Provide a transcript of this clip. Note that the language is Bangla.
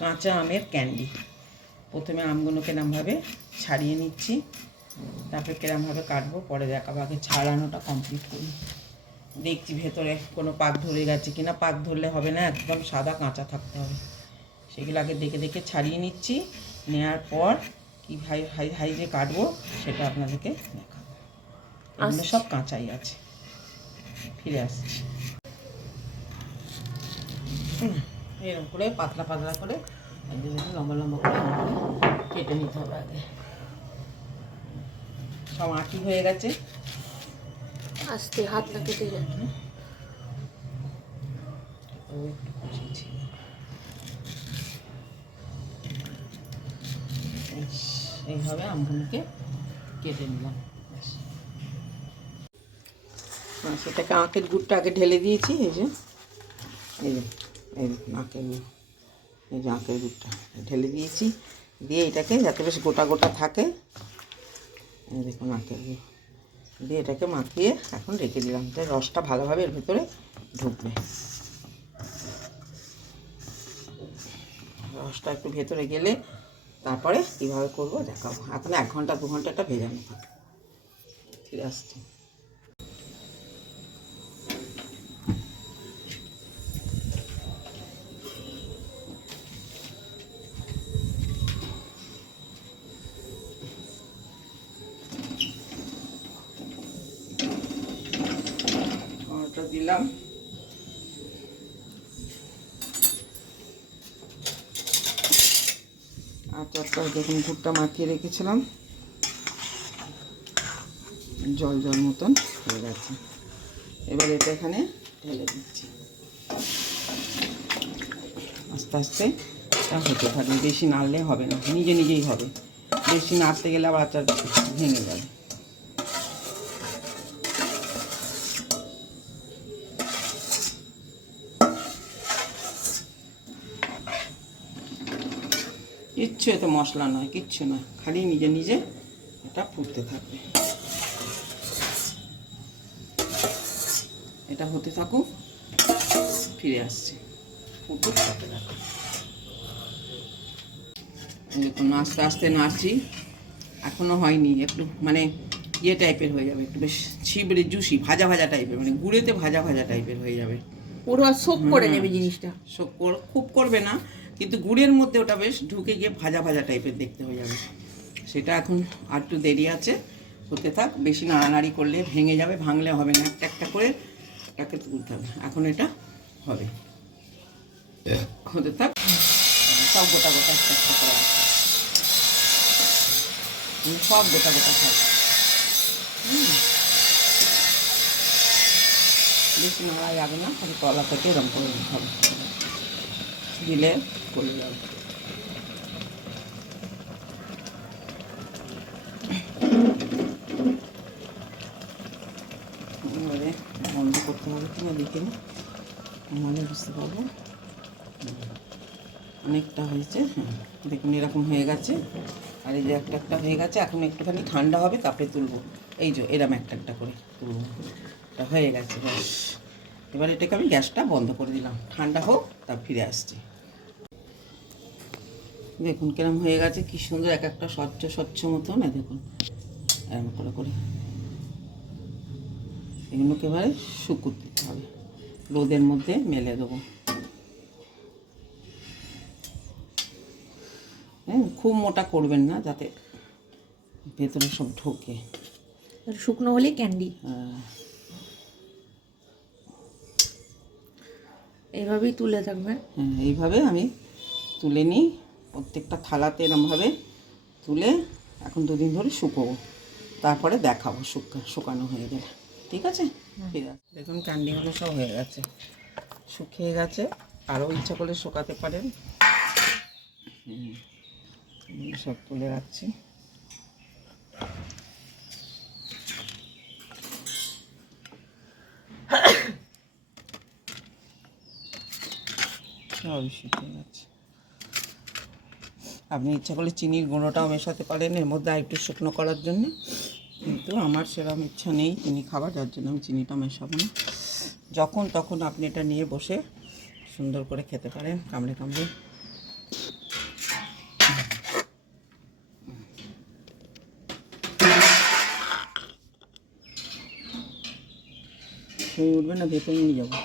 কাঁচা আমের ক্যান্ডি। প্রথমে আমগুলোকে এরমভাবে ছাড়িয়ে নিচ্ছি, তারপরে কেরমভাবে কাটবো পরে দেখাবো। আগে ছাড়ানোটা কমপ্লিট করি। দেখছি ভেতরে কোনো পাক ধরে গেছে কিনা। পাক ধরলে হবে না, একদম সাদা কাঁচা থাকতে হবে। সেগুলো আগে দেখে দেখে ছাড়িয়ে নিচ্ছি। নেওয়ার পর কী হাইজে কাটবো সেটা আপনাদেরকে দেখাবো। এগুলো সব কাঁচাই আছে। ফিরে আসছি। এরকম করে পাতলা পাতলা করে লম্বা লম্বা করে কেটে নিতে হবে আগে। সব আঁটি হয়ে গেছে, আস্তে হাত না কেটে যায়। এইভাবে আমগুলোকে কেটে নিলাম। সেটাকে আঁকের গুড়টা আগে ঢেলে দিয়েছি। এই যে আঁকের গুড়, এই যে আঁকের গুড়টা ঢেলে দিয়েছি। দিয়ে এটাকে যাতে বেশ গোটা গোটা থাকে, এই দেখুন আঁকের গুড় দিয়ে এটাকে মাখিয়ে এখন রেখে দিলাম। তো রসটা ভালোভাবে এর ভিতরে ঢুকবে। রসটা একটু ভেতরে গেলে তারপরে কীভাবে করবো দেখাবো। এখন 1 ঘন্টা 2 ঘন্টা একটা ভেজানো থাকে। ফিরে আসছি। দিলাম আচারটা দেখুন গুড়টা মাখিয়ে রেখেছিলাম, জল জল মতন হয়ে গেছে। এবার এটা এখানে ঢেলে দিচ্ছি। আস্তে আস্তে এটা হতে থাকবে, বেশি নাড়লে হবে না, নিজে নিজেই হবে। বেশি নাড়তে গেলে আবার আচার ভেঙে যাবে। কিচ্ছু এতে মশলা নয়, কিচ্ছু না, খালি নিজে নিজে এটা ফুটতে থাকবে। এটা হতে থাকুক, ফিরে আসছে। ফুটুক সাথে থাকো। দেখুন আস্তে আস্তে নাড়ছি, এখনও হয়নি, একটু মানে ইয়ে টাইপের হয়ে যাবে, একটু বেশ ছিবড়ে জুসি ভাজা ভাজা টাইপের, মানে গুঁড়েতে ভাজা ভাজা টাইপের হয়ে যাবে। পুরো সোক করে নেবে জিনিসটা। সোক খুব করবে না, কিন্তু গুড়ের মধ্যে ওটা বেশ ঢুকে গিয়ে ভাজা ভাজা টাইপের দেখতে হয়ে যাবে। সেটা এখন আর একটু দেরি আছে, হতে থাক। বেশি নাড়ানাড়ি করলে ভেঙে যাবে, ভাঙলে হবে না, একটা একটা করে এটাকে তুলতে হবে। এখন এটা হবে, হতে থাক। সব গোটা গোটা একটা একটা করে সব গোটা গোটা খাবে। বেশি নাড়া যাবে না, খালি তলা থেকে এরকম করে দিতে হবে, দিলে করে যাবে। এবারে বন্ধ করতে হবে কিনা দেখে নিই, নাহলে বুঝতে পারবো। অনেকটা হয়েছে, হ্যাঁ দেখুন এরকম হয়ে গেছে। আর এই যে একটা একটা হয়ে গেছে, এখন একটুখানি ঠান্ডা হবে তারপরে তুলবো। এই যে এরকম একটা একটা করে তুলবো, এটা হয়ে গেছে ব্যাস। এবার এটাকে আমি গ্যাসটা বন্ধ করে দিলাম, ঠান্ডা হোক, তার ফিরে আসছি। দেখুন কিরম হয়ে গেছে, কি সুন্দর এক একটা স্বচ্ছ স্বচ্ছ মতো না, দেখুন এরকম করে করে এগুলোকে এবারে শুকুতে দিতে হবে, রোদের মধ্যে মেলে দেবো। হ্যাঁ খুব মোটা করবেন না, যাতে ভেতরে সব ঢোকে। শুকনো হলে ক্যান্ডি। এইভাবেই তুলে থাকবেন। হ্যাঁ এইভাবে আমি তুলে নিই, প্রত্যেকটা থালাতে এরমভাবে তুলে এখন 2 দিন ধরে শুকোবো, তারপরে দেখাবো শুকানো হয়ে গেলে। ঠিক আছে, ঠিক আছে। দেখুন ক্যান্ডিগুলো সব হয়ে গেছে, শুকিয়ে গেছে। আরও ইচ্ছা করলে শুকাতে পারেন। সব তুলে রাখছি। সবই শুকিয়ে গেছে। আপনি ইচ্ছা করলে চিনির গুঁড়োটাও মেশাতে পারেন এর মধ্যে একটু শুকনো করার জন্য, কিন্তু আমার সেরকম ইচ্ছা নেই চিনি খাবার, যার জন্য আমি চিনিটা মেশাবো না। যখন তখন আপনি এটা নিয়ে বসে সুন্দর করে খেতে পারেন, কামড়ে কামড়ে। তুমি উঠবে না ভেতরে নিয়ে যাবো?